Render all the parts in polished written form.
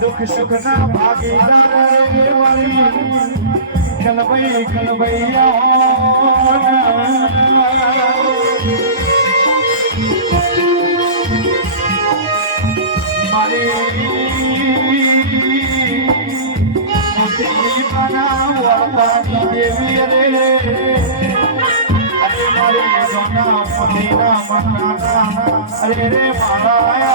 दुख सुख ना भागीदार कलबई कलबैया मारी बना वाली देवी रे अरे मारी सोना मदीना मकाना अरे रे माया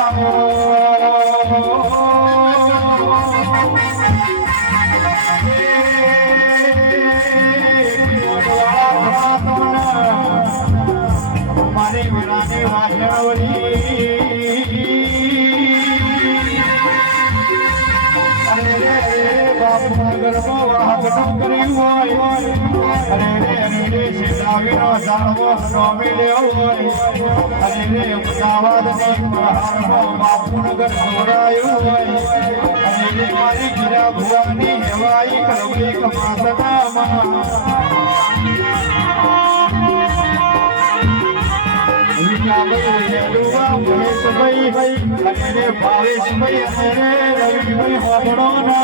भुवानी हवाई कलबी कमासना महेश भाई अरे भावेश भाई अरे रवि भाई होबड़ोना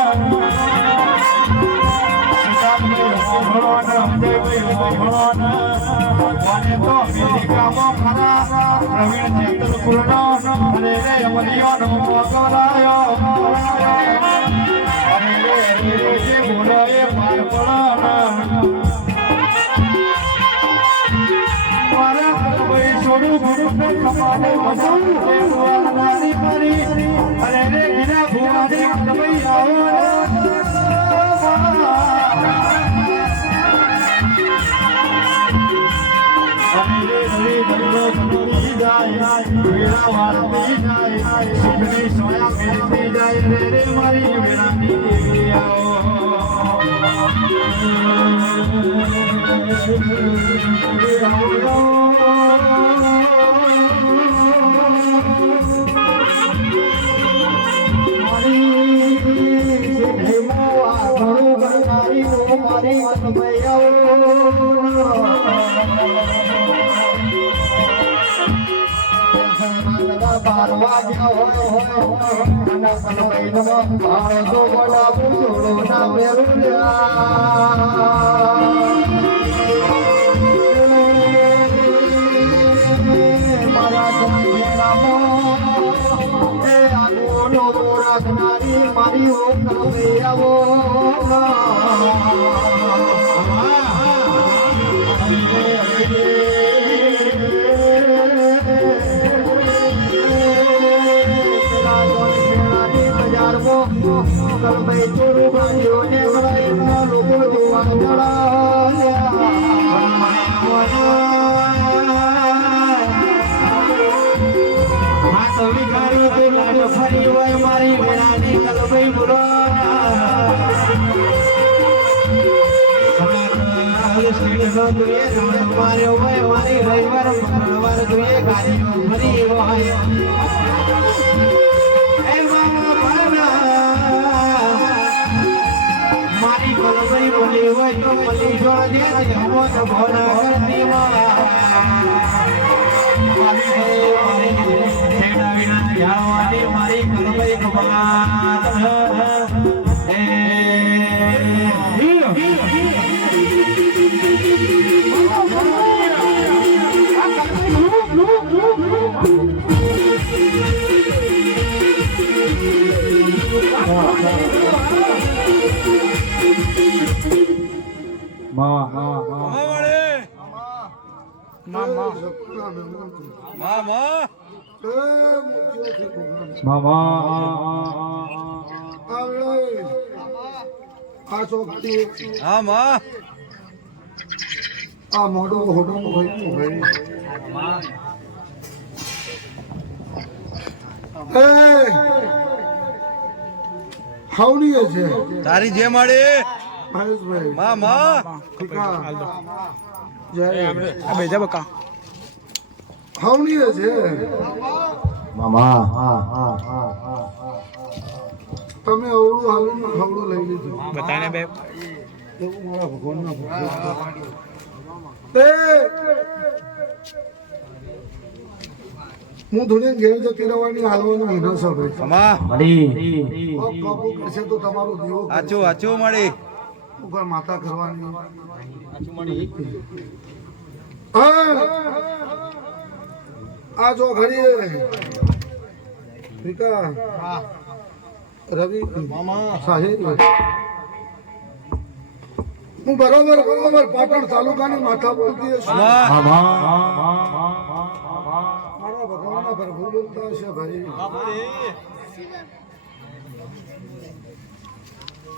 तो अमेरिका में खरा प्रवीण चेतनपुर अरे रे अमलिया मोकलायो अरे रे जे बोलाए पार पड़ा मारा कोई छोड़ू गुरु पे कमाने मजाऊ के वाली परी अरे रे बिना भुआ दे कबई आओ सोया मिलती जाए रे मारी बेरानी માં આ મોઢું હોટું હાવડી છે તારી જે માડી મહેશભાઈ હાવડી છે તમે અવળું હાલીને ખવડું લઈ લીધું બતાને બે એવું મારા ભગવાનના હું ધોની ઘેર જતી રહેવાની હાલવાનું વિના છે કાબુ કરશે તો તમારું દીવો આચું મળી ઉપર માતા કરવાની આ જો ઘડી રવિ સાહેબ હું બરોબર પાટણ તાલુકાની માથા બોલતી હશે મારા ભગવાનના પ્રભુ બોલતા હશે ભાઈ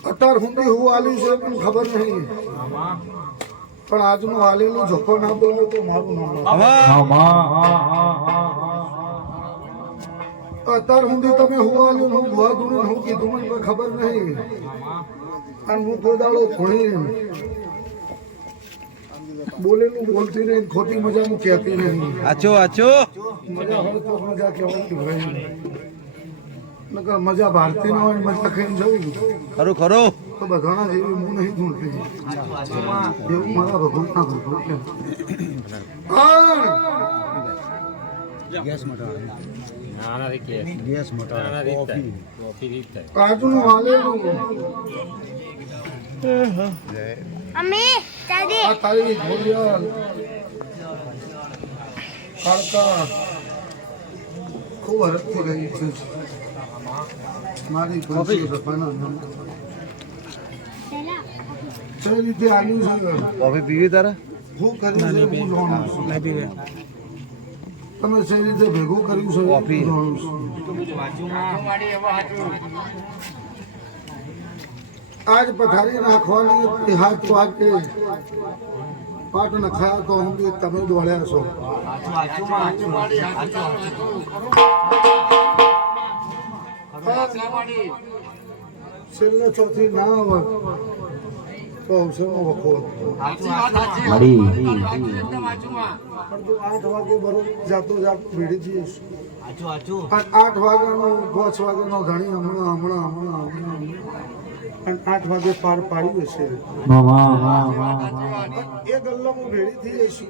અત્યાર સુધી હું આલ્યું છે પણ ખબર નહીં પણ આજનું આલેલું જોકો ના બોલો તો મારું નામ અત્યાર સુધી તમે હું આલ્યું હું ભુવા ધૂણું હું કીધું મને કોઈ ખબર નહીં અને હું કોઈ દાડો થોડી બોલેલું બોલતી નહીં ખોટી મજા હું કહેતી નહીં આચો મજા હોય તો મજા કહેવાતી ભાઈ નકર મજા ભારતી ના હોય મજા ખાઈને જવું ખરું તો બધાના જેવી હું નહીં ઢૂંઢતી એવું મારા ભગવાનના ભગવાન આજનું હાલેલું આ તારી ઘોડિયાલ કાળકા ખૂબ હરખથી રહી છે મારી બાપાના નામ જે રીતે આવ્યું છે કોફી પીવી તારે હું કર્યું છે હું જાણું છું તમે જે રીતે ભેગું કર્યું છે હું જાણું છું આજ પથારી નાખવાની હાથ વાગે પાટ નખાયા તો હું તમે દોડ્યા છો છેલ્લે ચોથી ના આવે તો અવસરનો વખો 8 વાગે બરોબર જાતો ભેડી જઈશ 8 વાગ્યાનો 5 વાગ્યાનો ધણી હમણાં અને 8 વાગે પાર પાડી હશે એ ગલ્લો હું ભેડી થઈ જઈશ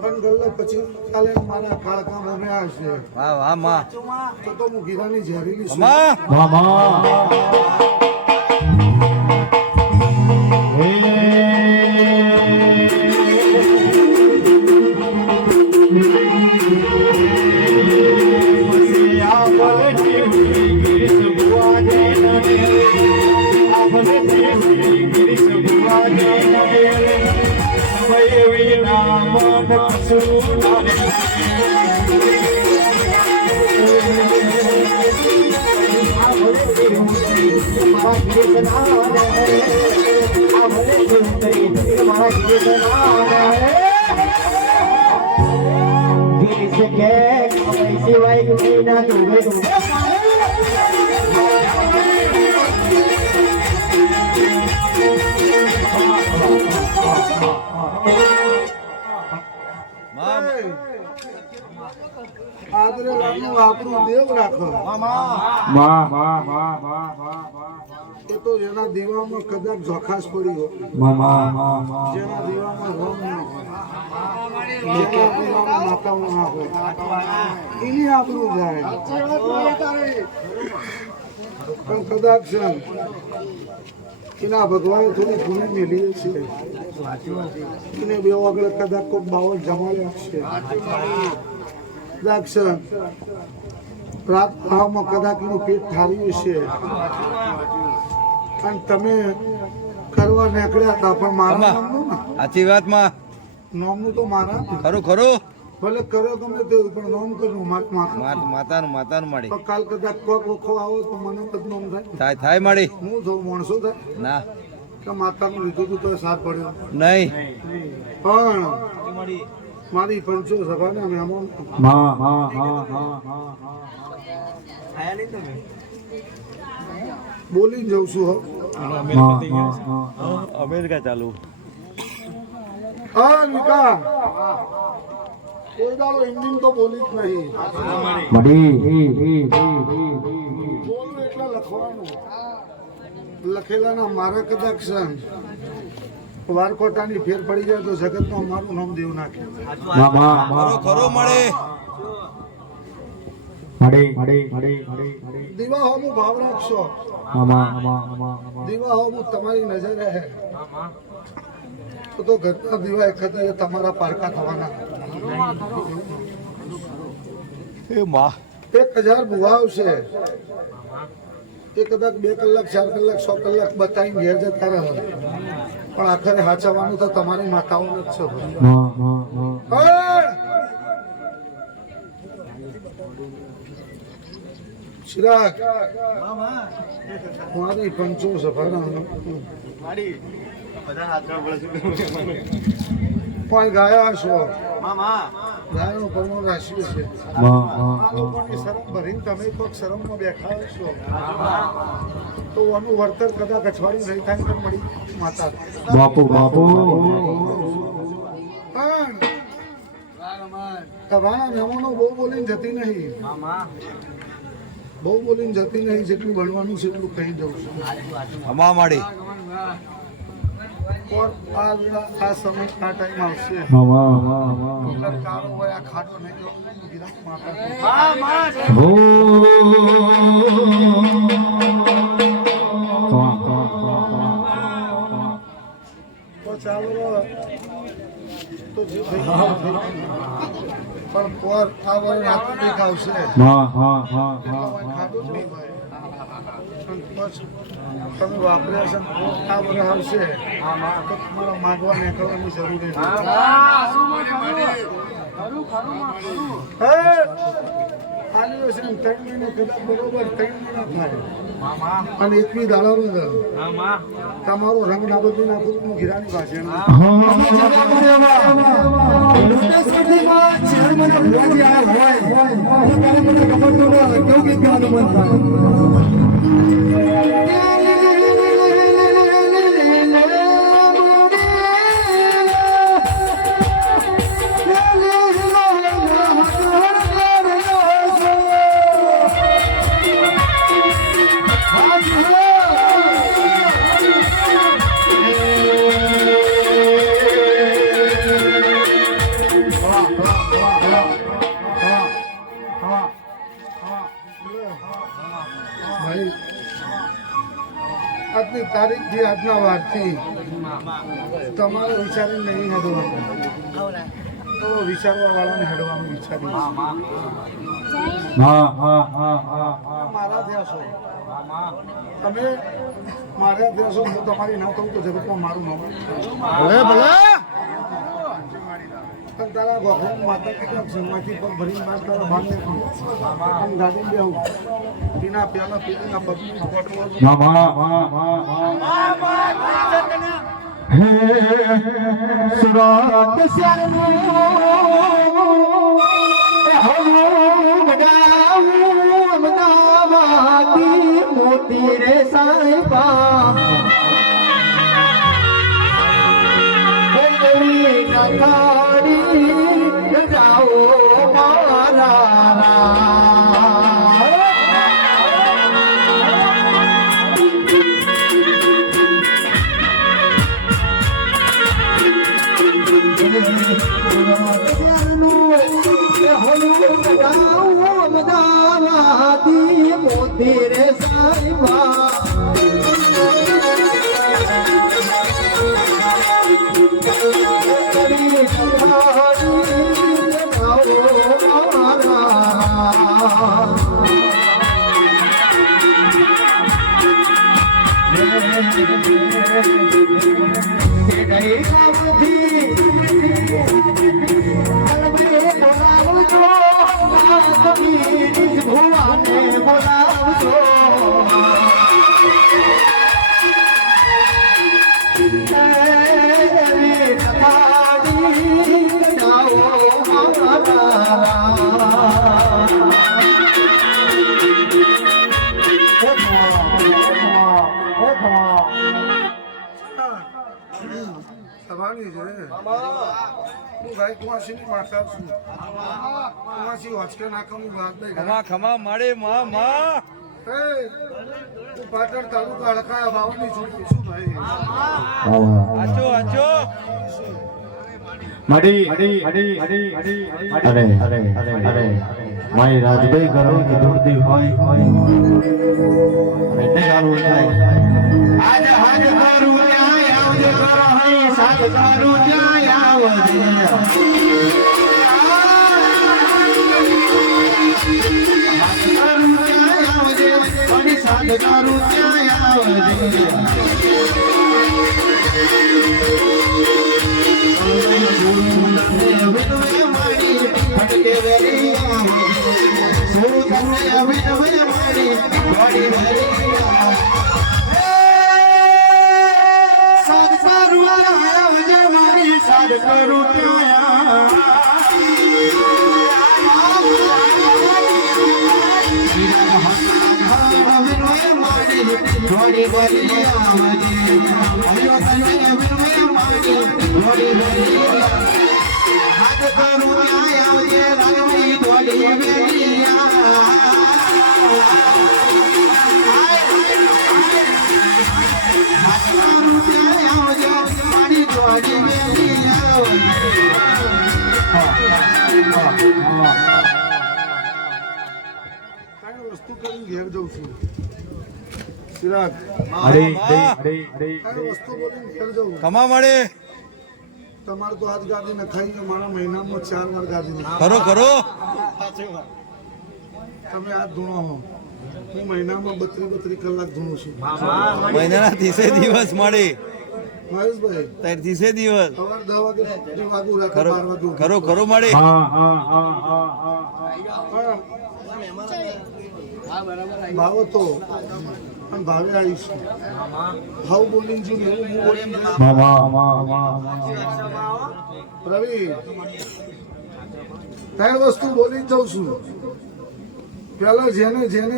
પણ ગલ્લો પછી કાલે મારા કાળકા મમ્યા હશે તો હું ગીરાની ઝેરીલી છું આદરે લાગનું આપણું દેવ રાખો એ તો જેના દીવામાં કદાચ જોખાસ પડી હોય જેના દીવામાં રમ ના હોય જેના દીવામાં માતાઓ ના હોય એની આપણું જાય પણ કદાચ એના ભગવાને થોડી ગુણી મેલી છે એને બે આગળ કદાચ કોઈ બાવળ જમાડ્યા છે કદાચ રાત પહામાં કદાચ એનું પેટ ઠાર્યું છે અને તમે કરવા નીકળ્યા હતા પણ મારા આમાં. નામનું સાચી વાત માં ને નામનું તો મારા ખરું ખરું ભલે કર્યો ગમે તે પણ નામ કર્યું મારા માતાનું માડી પણ કાલ કદાચ કોક વખો આવો તો મને બદનામ થાય થાય માડી હું જો માણસો થાય ના કે માતાનું લીધું હતું તો સાથ પડ્યો નહીં પણ મારી પંચો સભાના મહેમાન બોલી જઉં છું હો અમેરિકા ચાલુ હા નિકા કોઈ દાડો હિન્દી તો બોલી જ નહીં બોલું એટલે લખવાનું લખેલાના મારા કદાચ વારકોટાની ફેર પડી જાય તો જગતમાં મારું નામ દેવ નાખે ખરું મળે દીવા હો હું ભાવ રાખશો દીવા હો હું તમારી નજરે હે તો ઘરના દીવા એક તમારા પારકા થવાના એ માં 1000 ભુવા આવશે એ કદાચ 2 કલાક 4 કલાક 100 કલાક બતાવીને ઘેર જતા રહે પણ આખરે હાચવાનું તો તમારી માતાઓને જ છે ચિરાગ મારી પંચો સફાના પણ ગાયા છો ગાયનો પરમો રાશિ છે આ લોકોની શરમ ભરીને તમે કોઈક શરમમાં બેઠા છો તો આનું વળતર કદાચ અઠવાડિયું નહીં થાય તો મળી માતા પણ તમારા મહેમાનો બહુ બોલીને જતી નહીં બહુ બોલીને જતી નહીં જેટલું ભણવાનું છે એટલું કહી દઉં છું અમા માડી આ સમય આ ટાઈમ આવશે કાળો હોય આ ખાડો નહીં ગિરાક માતા તો ચાલો તો જે થઈ ગયું થઈ ગયું. પણ પર આ વર આત્મિક આવશે ખાડો જ નહીં હોય તમે વાપર્યા છે આ વર આવશે તો તમારે માગવા નીકળવાની જરૂર નથી ખાલી હશે ને 3 મહિને કદાચ બરોબર 3 મહિના થાય અને 21 દાડા તમારો રંગ ના બદલી નાખું હું ગિરાની પાસે આજની તારીખ થી આજના વારથી તમારે વિચારીને નહીં હેડવાનું તો વિચારવા વાળાને હેડવાનું વિચારી મારા થયા છો તમે મારા થયા છો હું તમારી ના કહું તો જગતમાં મારું નામ પણ તારા ગોખલાની માતા પિતા જન્માથી પગ ભરીને બાદ તારા ભાગને ગાડી બેહું પીના પ્યાલા પીના પગની મોતી રે સાહેબા જાઓ મારા મોતી રે સાહેબા સભાની છે હું ભાઈ કુવાસીની માતા છું કુવાસી હોચકે નાખવાની વાત નહીં ખમા ખમા માડે માં માં તું પાટણ તાલુકા અડકાયા બાવનની છોકરી છું ભાઈ આચો આચો મડી અરે મારી રાજભાઈ ઘરની દોડતી હોય એટલે ચાલુ થાય આજ હાજ કરું ન્યાય આવજે કરો હઈ સાજ કરું ન્યાય આવજે સાજ કરું ન્યાય આવજે થોડી બોલી હાથ કરું આવજે રાગવી થોડી મારી થોડી વસ્તુ કરીને ઘેર જઉં છું ચિરાગ વસ્તુ બોલીને ઘેર જવું ખમા માડે તમારે તો આજ ગાડી ને ખાઈ ગયો મારા મહિનામાં 4 વાર ગાડી ને કરો કરો તમે આ ધૂણો હો હું મહિનામાં 32 કલાક ધૂણું છું મહિનાના 30 દિવસ માડે મહેશભાઈ તાર 30 દિવસ સવાર 10 વાગે વાગુ રાખે કરો 12 વાગે કરો કરો માડે ભાવો તો પણ ભાવે આવીશ ભાવ બોલીને છું એવું હું બોલીને રવિ ત્રણ વસ્તુ બોલી જઉં છું પેલા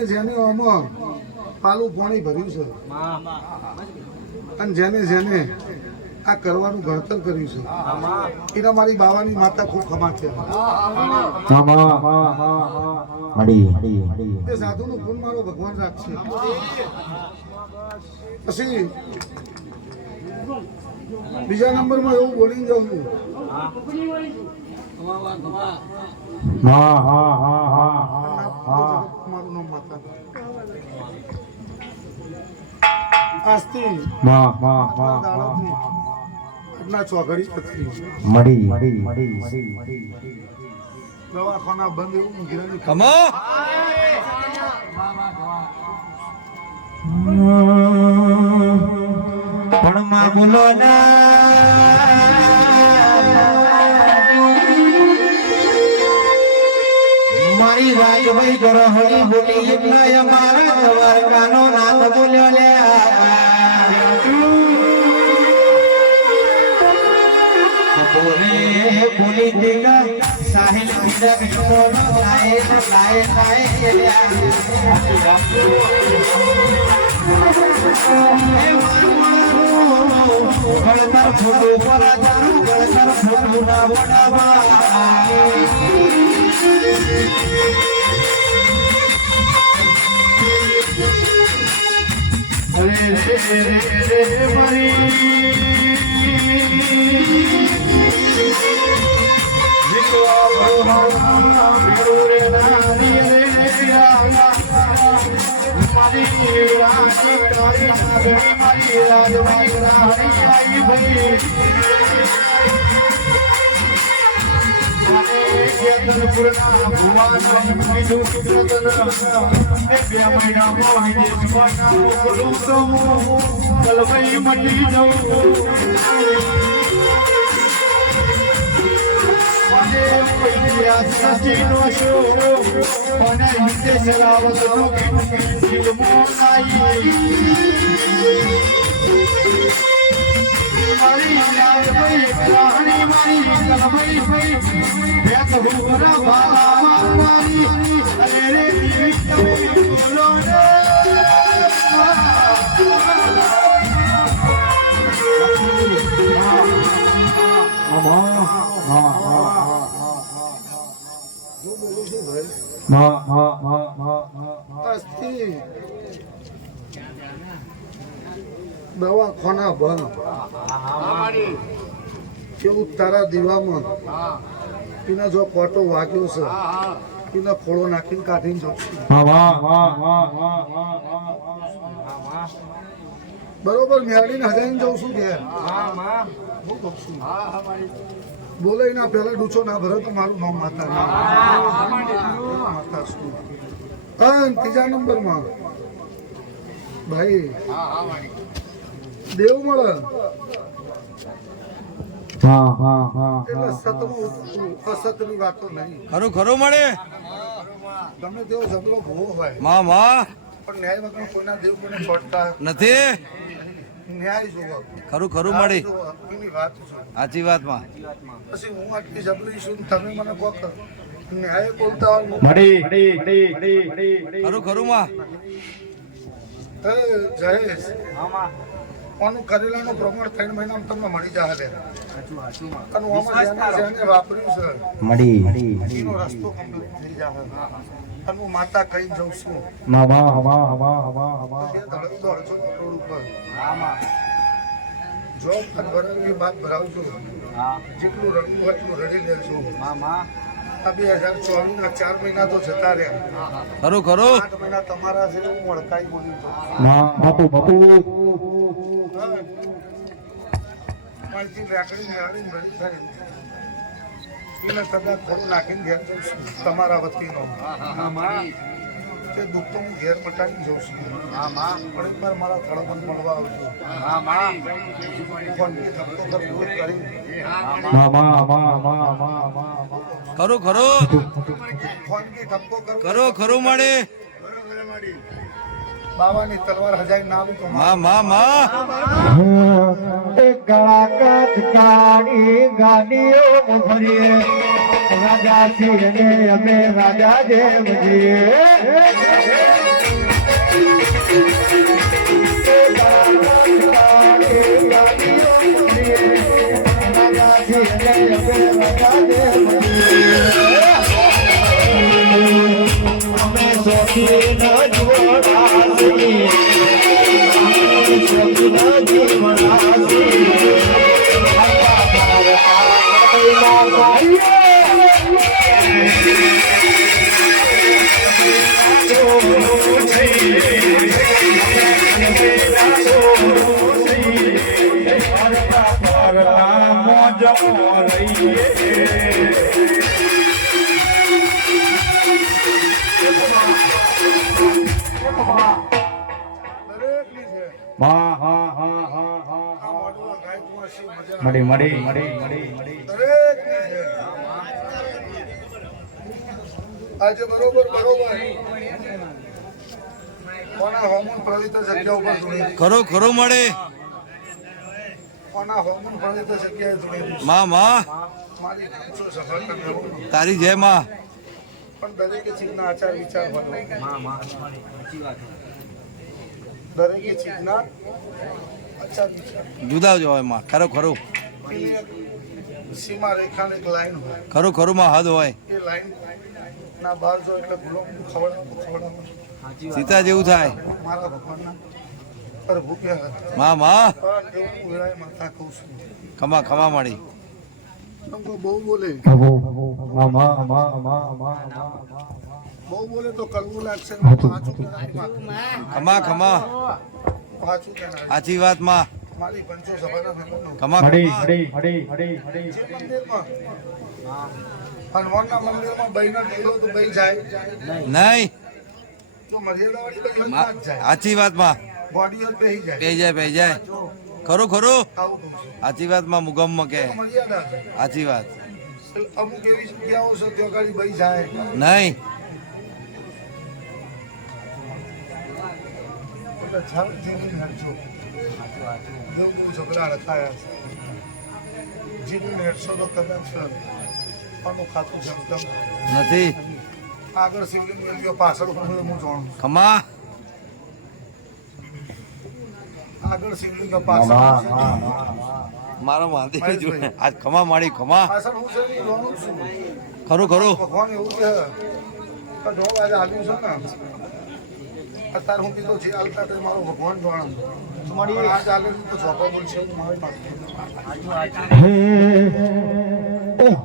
જેને આમાં પાલું પાણી ભર્યું છે અને જેને આ કરવાનું ઘડતર કર્યું છે એના મારી બાવાની માતા ખૂબ ખમા છે એ સાધુનું ગુણ મારો ભગવાન રાખશે પછી બીજા નંબરમાં એવું બોલીને જાઉં છું મારું નામ માતા આજથી આજના ચોઘડી પછી દવાખાના બંધ એવું ગિરાની ખમા પણ માં બોલો મારી રાજભાઈ ગરહણી બોલી એટલે અમારા દ્વારકાનો નાથ બોલ્યો લે બોલી દેગા સાહિલ પીડા વિષ્ણુનો લાય ગળતર ફૂટું પર ગળતર ફૂટું ના વડાવા રે મરી જેતનપુરના ભુવાના કીધું કીધું એ 2 મહિનામાં વિદેશમાં મોકલું તો હું કલવઈ મટી જાઉં અને ઇતિહાસ સચીનો શો અને વિદેશ રાવતનો ગીત મોનાઈ મારી લાલભાઈ રાણી મારી કલમઈ ભાઈ ભેત હુરા બાલા મારી અરે રે દીવી બોલો ને દવાખાના બંધ કેવું તારા દીવામાં એના જો કોટો વાગ્યો છે એના ખોળો નાખીને કાઢીને જવું બરોબર મેળીને હજાઈને જઉં છું ઘેર હું કહું છું બોલે ના પેલા ડૂચો ના ભરે તો મારું નામ માતા માતા શું ત્રીજા નંબરમાં ભાઈ દેવ મળે એટલે અસતની વાતો નહીં ખરું ખરું મળે ગમે તેવો ઝઘડો ભૂવો હોય માં માં પણ ન્યાય વગર કોઈના દેવ કોઈને છોડતા નથી ન્યાય જોવો ખરું ખરું મળે એની વાત છે સાચી વાત માં પછી હું આટલી જબરી છું તમે મને કહો કે ન્યાય બોલતા હોય ખરું ખરું માં જયેશ કોનું કરેલાનું પ્રમાણ 3 મહિનામાં તમને મળી જાય અને આમાં જેને વાપર્યું છે એનો રસ્તો કમ્પ્લીટ થઈ જાય અને હું માતા કહી જઉં છું જો ભરવાની વાત ભરાવજો જેટલું રડવું હોય એટલું રડી લેજો આ 2024 ના 4 મહિના તો જતા રહ્યા ખરું ખરું 8 મહિના તમારા છે હું વળકાઈ બોલી મારી લાકડી મેળવી રડી થાય એને કદાચ થોડું નાખીને ઘેર જઉં છું તમારા વતીનો તે દુઃખ તો હું ઘેર મટાવી જઉં છું પણ એકવાર મારા થળપણ મળવા આવજો ફોનથી ધક્કો કરી ખરું ખરું ફોનથી ધક્કો ખરું ખરું મળે બાવાની તલવાર હજાઈ ના આવી તો માં માં માં કાકાત કાળી ગાડીઓ ભરીએ રાજા છીએ અમે રાજા જેમ છીએ અમે સોખી ન જોડાસી સોખી ન જીવડાસી આજે બરોબર કોના હોર્મોન પ્રવિત જગ્યા ઉપર જોડે ખરું ખરું મળે કોના હોર્મોન પ્રવિત જગ્યાએ જોડે માં માં મારી શું સફળતા મેળવું તારી જય માં પણ દરેક ચીજના આચાર વિચાર હોય દરેક ચીજના આચાર વિચાર જુદા જ હોય માં ખરું ખરું એની એક સીમા રેખાની એક લાઈન હોય ખરું ખરું માં હદ હોય એ લાઈન ના બહાર જો એટલે ગુલામ ખવડાવું સીતા જેવું થાય મારા ભગવાનના પર ભૂખ્યા માં માં પણ એવું વેળાએ માતા કહું છું ખમા ખમા મળી લોકો બહુ બોલે બહુ બોલે તો કડવું લાગશે પાછું ખમા ખમા પાછું કેના સાચી વાત માં મારી પંચો સભાના મેમોનો ખમા ખમા જે મંદિરમાં હનુમાનના મંદિરમાં બહીનો ટેલો તો બહી જાય નહીં તો મર્યાદાવાળી બહી હોય તો જ જાય સાચી વાત માં બોડી જ બેહી જાય પે જાય ખરું ખરું આવું કહું છું સાચી વાત માં મુગમમાં કે તો મર્યાદા છે સાચી વાત અમુક એવી જગ્યાઓ છે ત્યાં ગાડી બહી જાય નહીં એટલે છાવ જીની હરજો એવું બહુ ઝઘડા રખાયા છે જીની 150 તો કદાચ પણ ખાતું જમતમ નથી આગળ શિવલિંગ મેળવ્યો પાછળ હું જાણું ખમા આગળ શિવલિંગ પાછળ મારો મહાદેવ જોડે આજ ખમા માડી ખમા પાછળ હું છે એ જાણું છું ખરું ખરું ભગવાન એવું છે કે જો આજે આવ્યું છે ને અત્યારે હું કીધું છે હાલતા તો મારો ભગવાન જાણું પણ આજ આગળ તો જોપાબલ છે મારી પાસે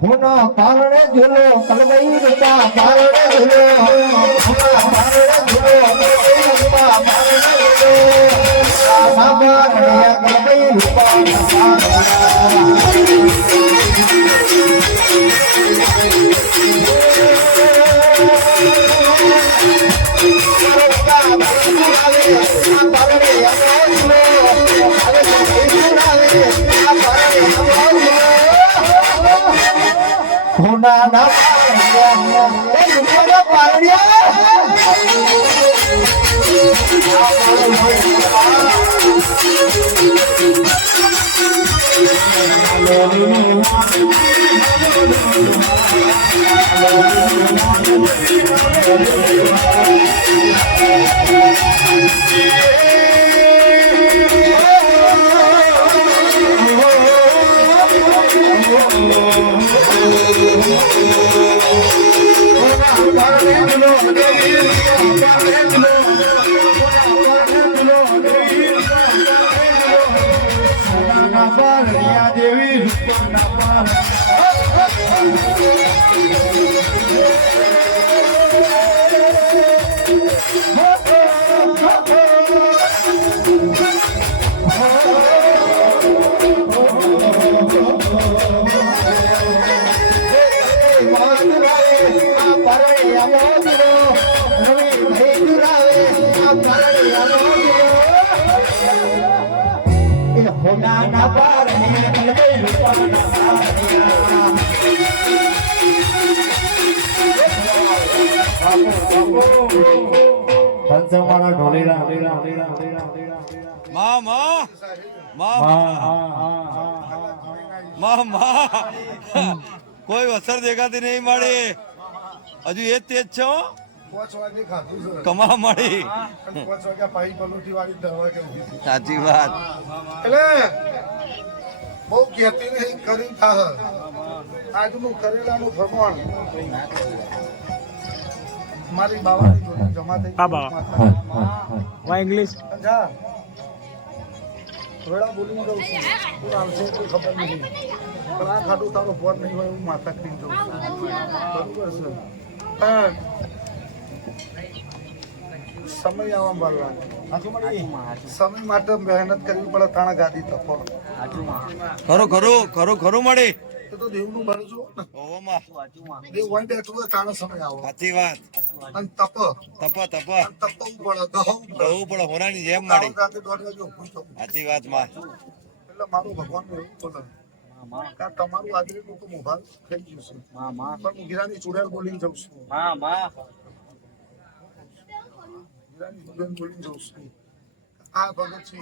હોના કારણે ઝૂલો કલવઈ રૂપા કારણે ઝૂલો હોના કારણે ઝૂલો કલવઈ રૂપા કારણે ઝૂલો બાબા રણિયા કલવઈ રૂપા હોના ના દેવી હોના ના પારણે કલવઈ રૂપા પંચમાળા ઢોલેરા માં માં માં માં કોઈ અસર દેખાતી નહીં મળી હજુ એ તેજ છે હો 5 વાગે ખાધું છે કમા મળી 5 વાગ્યા પાઈ પલોટી વાળી દવા કે ઊભી હતી સાચી વાત એટલે બહુ કહેતી નહીં કરી થાહ આજનું કરેલાનું પ્રમાણ મારી બાવાની જોડે જમા થઈ Why English? જા વેળા બોલીને જાઉં છું તું આવશે કોઈ ખબર નથી પણ આ ખાટું તારો ફોન નહીં હોય હું માથા કરીને જાઉં છું બરોબર છે પણ સમય આવવા મળવાનો સમય માટે મહેનત કરવી પડે તાણા ગાદી તપો ખરું ખરું મળી એ તો દેવનું બનજો ઓવામાં દેવ વહી બેઠું હોય તાણા સમય આવો સાચી વાત અને તપ તપા તપવું પડે બહુ પણ હોનાની જેમ મળી રાતે 1:30 વાગે ઊભું થવું સાચી વાત માં એટલે મારું ભગવાન એવું બોલે કે તમારું આદરીનું તો મોભાન થઈ ગયું છે પણ હું ગીરાની ચૂડેલ બોલીને જાઉં છું ગીરાની ચૂડેલ બોલીને જાઉં છું આ ભગત છે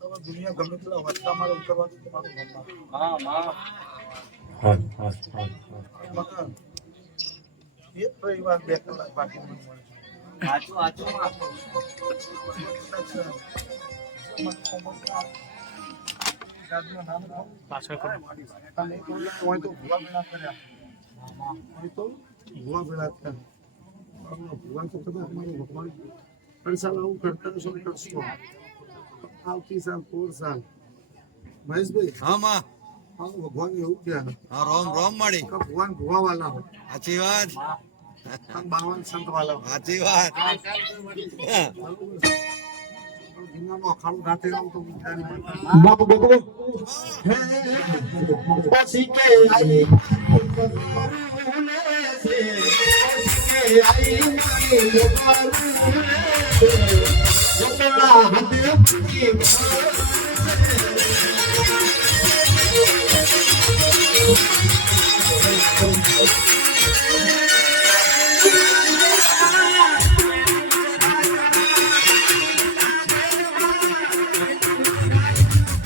તમે દુનિયા ગમે તેટલા વધતા મારે ઉતરવાનું તમારું મકાન એક રવિવાર 2 કલાક બાકી નહીં મળે પાછળ કરો. અને હોય તો ભૂવા ભેળા કર્યા હોય તો ભૂવા ભેળા થયા ભગવાન તો કદાચ મારું ભગવાન પણ સાલ આવું કરતા છો કરશો આવતી સાલ 4 સાલ મહેશભાઈ હા માં આવું ભગવાન એવું કહે હા રોમ મળી કે ભગવાન ભૂવા વાલા હોય સાચી વાત અને 52 સંત વાલા હોય સાચી વાત દુનિયાનો અખાડો રાતે આવું તો વિચારી બાપુ ગોગો પછી કે આઈ છે કે આઈ મારી જપડા હાથે પકી ભર